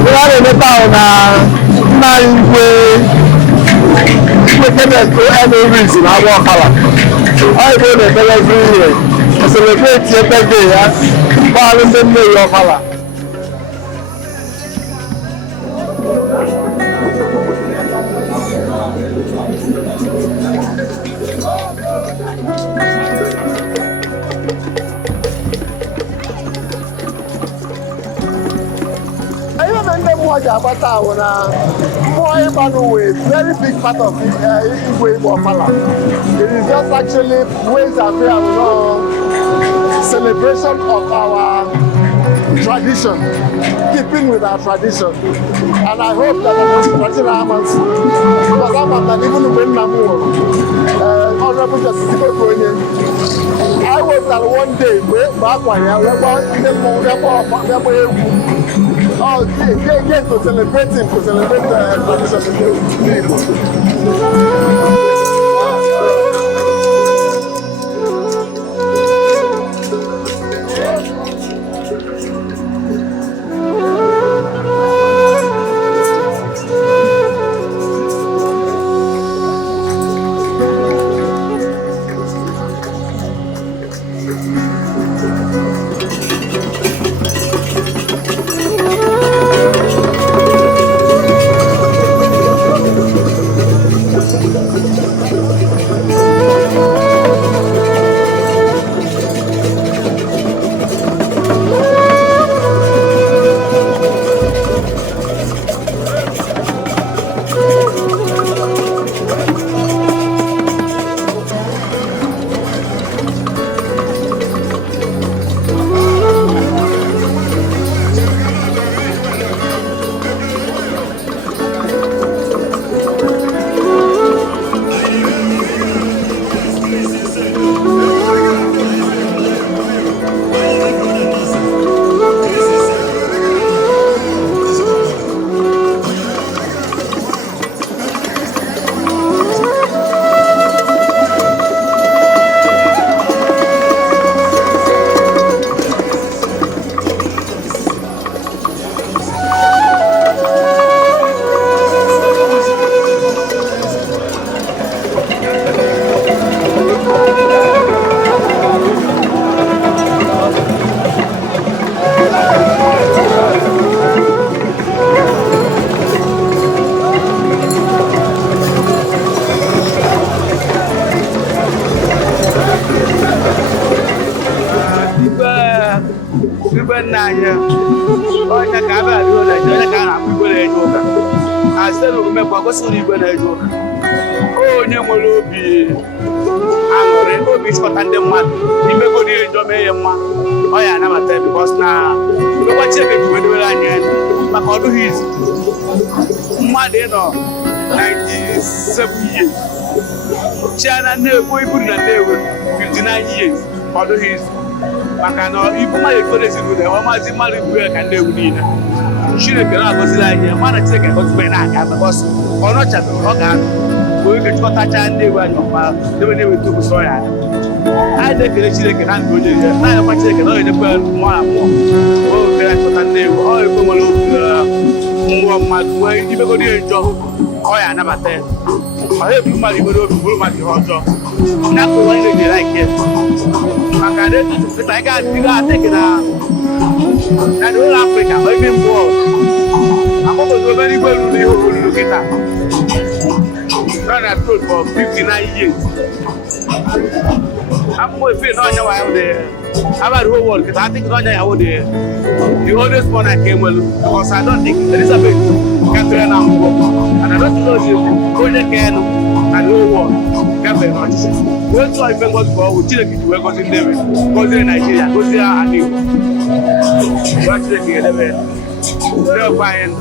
We are in the town now. We can go any reason. I walk out. I go there every year. I celebrate your birthday. While in the middle of Allah. Abata a very big part of Igbo Mala. It is just actually ways that we have celebration of our tradition, keeping with our tradition. And I hope that the traditional Amans, because I'm even when Honorable Justice I hope that one day to celebrate him, to celebrate the tradition of the people. Because now, we watch it when we are young. But all of his mad, 97 years. China never put in a day with 59 years. All of his. Makano, if my colleagues with them, I'm as married work and they would need. She didn't get out of the idea. Man, I take a hot man, because or not at the we could touch and they were not they were too soya. I think the children can go there. I am taking all the bird more and more. Oh, they are totally all the way. You go to your job. Oh, I never tell. I hope you might go to the hot job. Not the way they like it. I got taken out. And all Africa, even more. I'm going to very well look at that. Run a tour for 59 years. I'm going to feel on your way there. About the whole world, because I think on your way there. The oldest one I came with, because I don't think Elizabeth can turn out. And I don't know you, go again, and the whole world. Can't very much. What's why if I got to go with Chile to work in David, go to Nigeria, go there and you. Watch the game, they're buying.